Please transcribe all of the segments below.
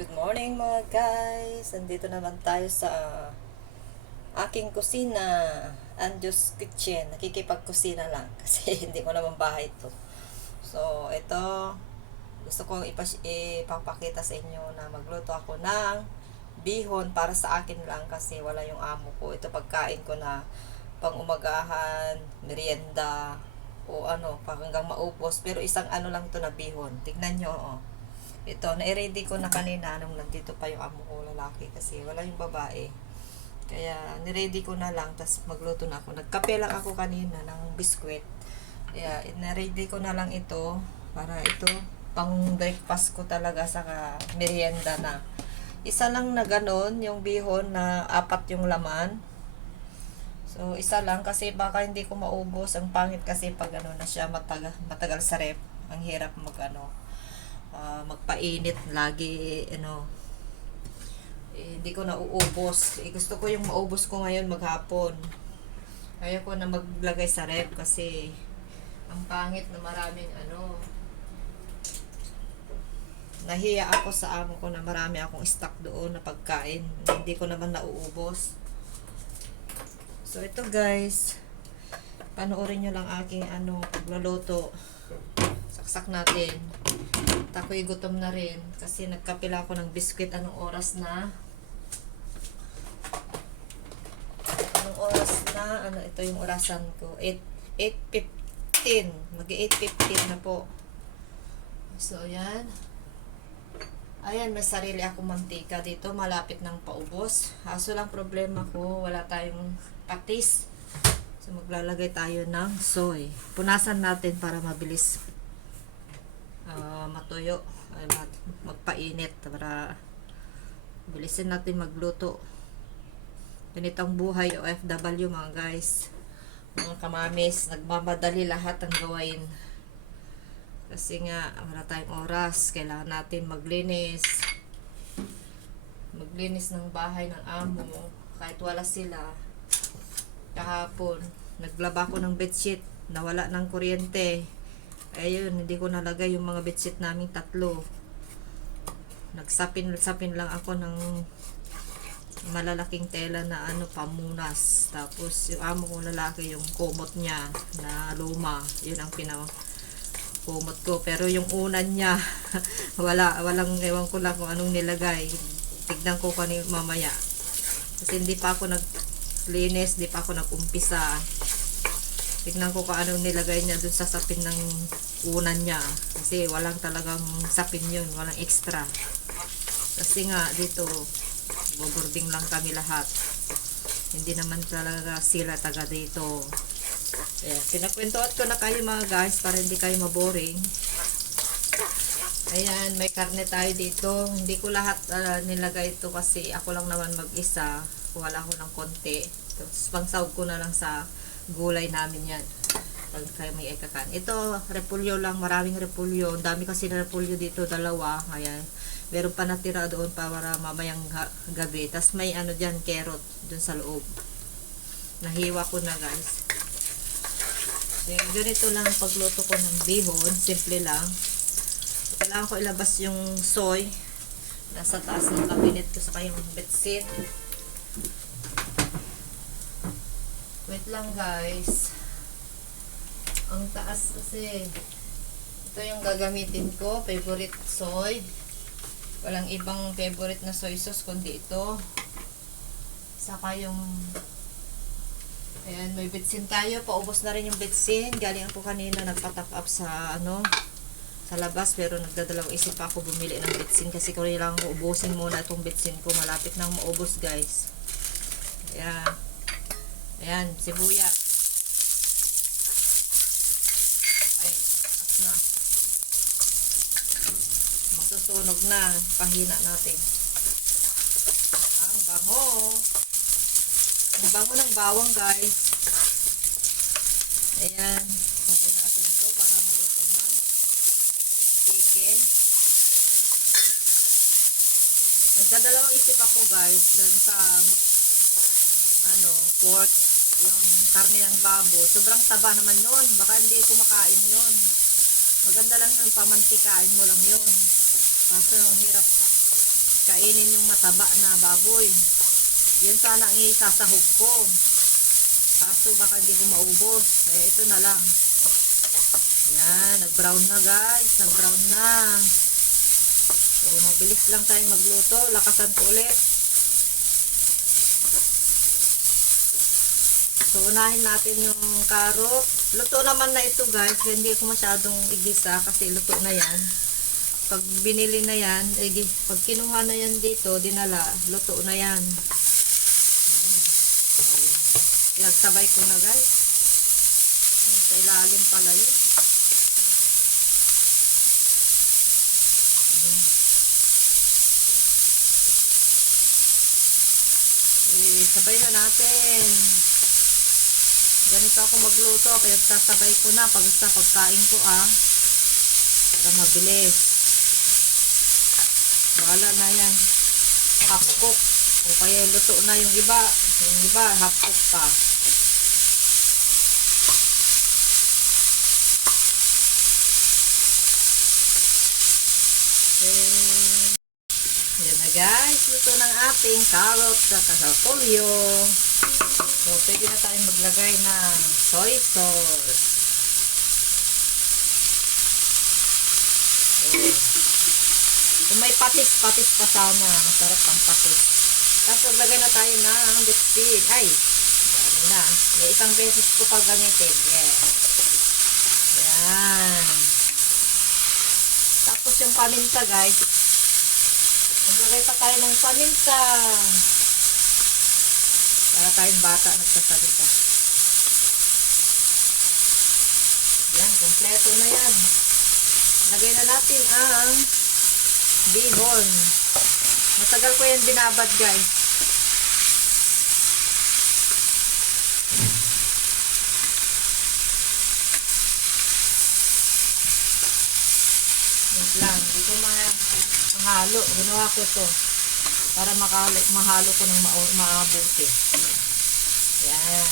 Good morning mga guys! Andito naman tayo sa aking kusina. Anjo's Kitchen. Nakikipagkusina lang kasi hindi ko naman bahay ito. So, ito gusto kong ipapakita sa inyo na magluto ako ng bihon para sa akin lang kasi wala yung amo ko. Ito pagkain ko na pang umagahan, merienda, o ano, hanggang maubos. Pero isang ano lang to na bihon. Tignan nyo, oh. Ito, na-ready ko na kanina nung nandito pa yung amo ko lalaki kasi wala yung babae. Kaya, niready ko na lang, tapos magluto na ako. Nagkape lang ako kanina ng biskwit. Kaya, na-ready ko na lang ito para ito, pang breakfast ko talaga sa merienda na. Isa lang na ganon, yung bihon na 4 yung laman. So, isa lang kasi baka hindi ko maubos. Ang pangit kasi pag ano na siya matagal sa rep. Ang hirap magpainit lagi, hindi ko nauubos. Gusto ko yung maubos ko ngayon maghapon. Ayaw ko na maglagay sa rep kasi ang pangit na maraming nahiya ako sa amo ko na marami akong stock doon na pagkain. Hindi ko naman nauubos. So ito guys, panoorin nyo lang aking pagluluto. Saksak natin. At ako'y gutom na rin kasi nagkapila ako ng biskwit. Anong oras na? Ito yung orasan ko. 8:15. Mag-8:15 na po. So, ayan. Ayan, may sarili akong mantika dito. Malapit ng paubos. Haso lang problema ko, wala tayong patis. So, maglalagay tayo ng soy. Punasan natin para mabilis matuyo. Magpainit para bilisin natin magluto. Ganitong buhay OFW mga guys. Mga kamamis, nagmamadali lahat ang gawain. Kasi nga, wala tayong oras. Kailangan natin maglinis. Maglinis ng bahay ng amo. Kahit wala sila. Kahapon, naglaba ko ng bedsheet. Nawala ng kuryente. Ayun, hindi ko nalagay yung mga bedsheet namin 3. Nagsapin lang ako ng malalaking tela na pamunas. Tapos yung amo kong lalaki, yung kumot niya na luma, yun ang kumot ko. Pero yung unan niya walang ewan ko lang kung anong nilagay. Tignan ko kanina mamaya kasi hindi pa ako naglinis, hindi pa ako nagumpisa. Tignan ko kung anong nilagay niya dun sa sapin ng unan niya kasi walang talagang sapin yun, walang extra kasi nga dito boarding lang kami lahat, hindi naman talaga sila taga dito. Ayan, pinakwentuhan ko na kayo mga guys para hindi kayo maboring. Ayan, may karne tayo dito. Hindi ko lahat nilagay ito kasi ako lang naman mag-isa. Wala ko ng konti. Tapos pangsahog ko na lang sa gulay namin yan. Pag kayo may ikakan. Ito, repulyo lang. Maraming repulyo. Ang dami kasi na repulyo dito. 2. Ayan. Meron pa natira doon para mamayang gabi. Tapos may dyan, carrot. Doon sa loob. Nahiwa ko na guys. So, ganito lang pagluto ko ng bihon. Simple lang. Kailangan ko ilabas yung soy. Nasa taas ng cabinet ko sa kayong betsin. Wait lang guys. Ang taas kasi. Ito yung gagamitin ko. Favorite soy. Walang ibang favorite na soy sauce kundi ito. Saka yung ayan, may betsin tayo. Paubos na rin yung betsin. Galing ako kanina nagpa-top up sa sa labas pero nagdadalawang isip pa ako bumili ng betsin kasi kailangan ko ubusin muna itong betsin ko. Malapit nang maubos guys. Ayan. Ayan, sibuyas. Ay, as na. Magsusunog na. Pahina natin. Ang bango. Ang bango ng bawang guys. Ayan. Sabay natin to para maluto na. Chicken. Nagdadalawang isip ako guys dun sa pork, yung karne ng babo. Sobrang taba naman nun. Baka hindi kumakain yun. Maganda lang yun, pamantikain mo lang yun. Kaso ang hirap kainin yung mataba na baboy. Yun sana ang isasahog ko. Kaso baka hindi ko maubos. Kaya ito na lang. Yan, nag-brown na guys. Nag-brown na. So, mabilis lang tayong magluto. Lakasan ko ulit. So, unahin natin yung carrot. Luto naman na ito guys. Kaya hindi ko masyadong igisa kasi luto na yan. Pag binili na yan, pag kinuha na yan dito, dinala, luto na yan. Pinagsabay ko na guys. Ayan, sa ilalim pala yun. Ayan. Sabay na natin. Ganito ako magluto. Pinagsasabay ko na pag sa pagkain ko para mabilis. Wala na yan. Half cook. O kaya luto na yung iba. Yung iba, half cook pa. Okay. Yan na guys. Luto ng ating carrot sa kasapolyo. So, pwede na tayong maglagay ng soy sauce. Okay. Kung may patis pa sana. Masarap ang patis. Tapos maglagay na tayo ng bitsin. Ay, dami na. May isang beses ko pag gamitin. Yes. Yan. Tapos yung paminta guys. Maglagay pa tayo ng paminta. Para tayong bata nagsasalita. Yan, kompleto na yan. Lagay na natin ang bihon. Matagal ko yan binabad guys. Wait lang, hindi ko mahalo. Ginawa ko to para mahalo ko ng maabuti. Yan.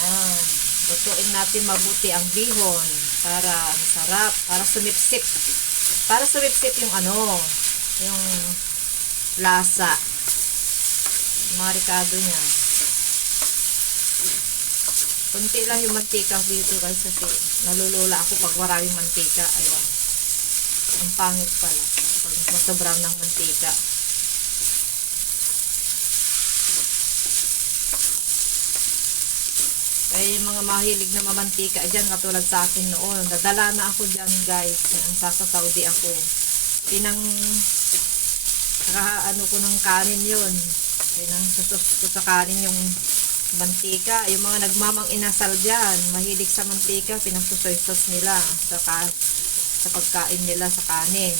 Yan. Lutuin natin mabuti ang bihon para masarap, para sumipsip. Para sumipsip yung yung lasa. Yung mga ricado niya. Kunti lang yung mantika dito guys kasi nalulula ako pag maraming mantika. Ayun. Ang pangit pala pag masobrang ng mantika. Ay, yung mga mahilig na mamantika dyan, katulad sa akin noon. Dadala na ako dyan, guys. Sa Saudi ako. Ano ko ng kanin yun. Susus ko sa kanin yung mantika. Yung mga nagmamang inasal dyan, mahilig sa mantika, pinagsusoy-sos nila sa pagkain nila sa kanin.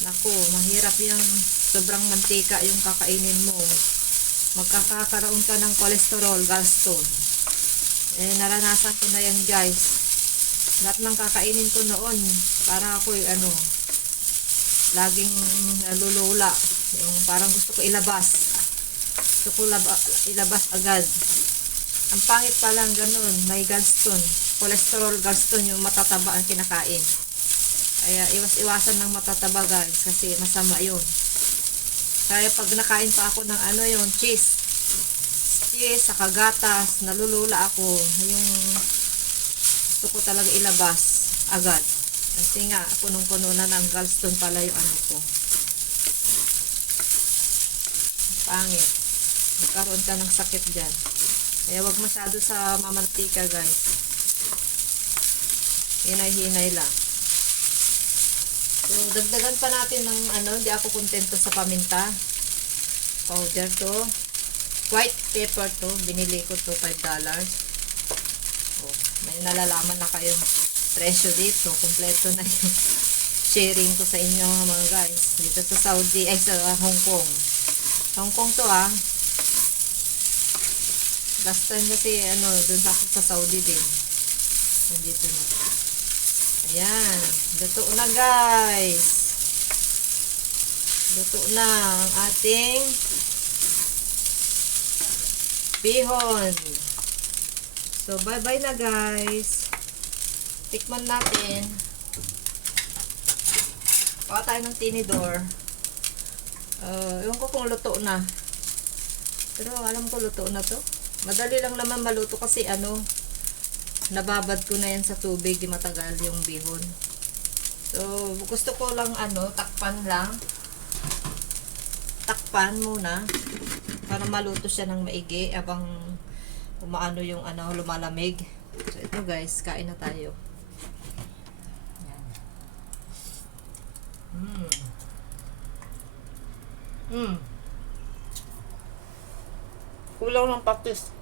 Naku, mahirap yung sobrang mantika yung kakainin mo. Magkakaroon ka ng cholesterol, gallstone. Naranasan ko na yan guys. Lahat ng kakainin ko noon, para ako laging nalulula. Yung parang gusto ko ilabas. Gusto ko ilabas agad. Ang pangit pa lang ganun, may gallstone. Cholesterol, gallstone yung matataba ang kinakain. Kaya iwas-iwasan ng matataba guys, kasi masama yun. Kaya pag nakain pa ako ng cheese, saka gatas, nalulula ako. Yung gusto ko talaga ilabas agad. Kasi nga, punong-puno na ng gallstone pala yung ko. Pangit. Magkaroon ka ng sakit dyan. Kaya wag masyado sa mamantika guys. Hinay-hinay lang. So, dagdagan pa natin ng hindi ako kontento sa paminta. Powder to. White pepper to. Binili ko to $5. Oh, may nalalaman na kayong presyo dito. Kompleto na yung sharing ko sa inyo mga guys. Dito sa Saudi, sa Hong Kong. Hong Kong to last time kasi dun sa Saudi din. Nandito na. Ayan. Luto na guys. Luto na ang ating bihon. So, bye-bye na guys. Tikman natin. Baka tayo ng tinidor. Ewan ko kung luto na. Pero alam ko luto na to. Madali lang naman maluto kasi nababad ko na yan sa tubig, di matagal yung bihon. So, gusto ko lang takpan lang. Takpan muna para maluto siya ng maigi habang umaano yung lumalamig. So, ito guys, kain na tayo. Yan. Kulang ng patis.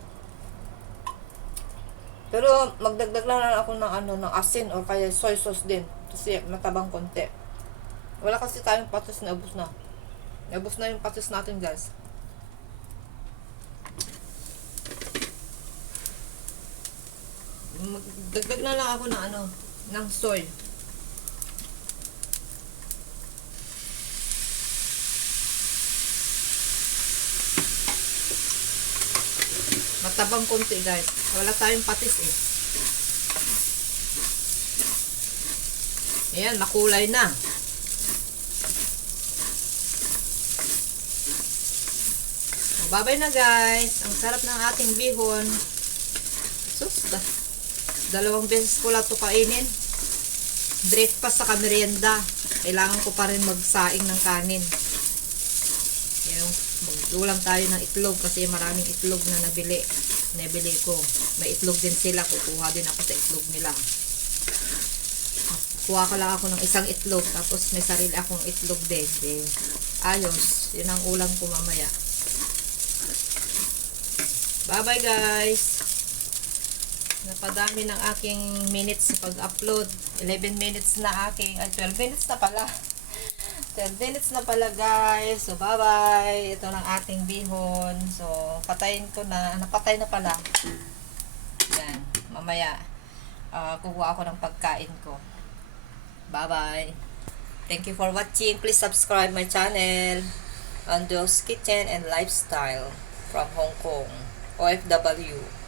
Pero magdagdag lang ako ng asin o kaya soy sauce din. Kasi matabang konti. Wala kasi tayong patis na ubos na. Ubos na yung patis natin, guys. Magdagdag na lang ako ng soy. Matabang konti, guys. Wala tayong patis eh. Ayan, makulay na. Babay na guys. Ang sarap ng ating bihon. Sus, 2 beses ko lang ito kainin. Breakfast sa merienda. Kailangan ko pa rin magsaing ng kanin. Magdulang tayo ng itlog kasi maraming itlog na nabili ko. May itlog din sila. Kukuha din ako sa itlog nila. Kuha ko lang ako ng isang itlog. Tapos may sarili akong itlog din. Ayos. Yun ang ulam ko mamaya. Bye bye guys. Napadami ng aking minutes sa pag-upload. 11 minutes na 12 minutes na pala. 12 minutes na pala guys. So bye bye. Ito ng ating bihon. So patayin ko na. Napatay na pala. Yan. Mamaya kukuha ako ng pagkain ko. Bye bye. Thank you for watching. Please subscribe my channel. Ando's Kitchen and Lifestyle from Hong Kong. OFW.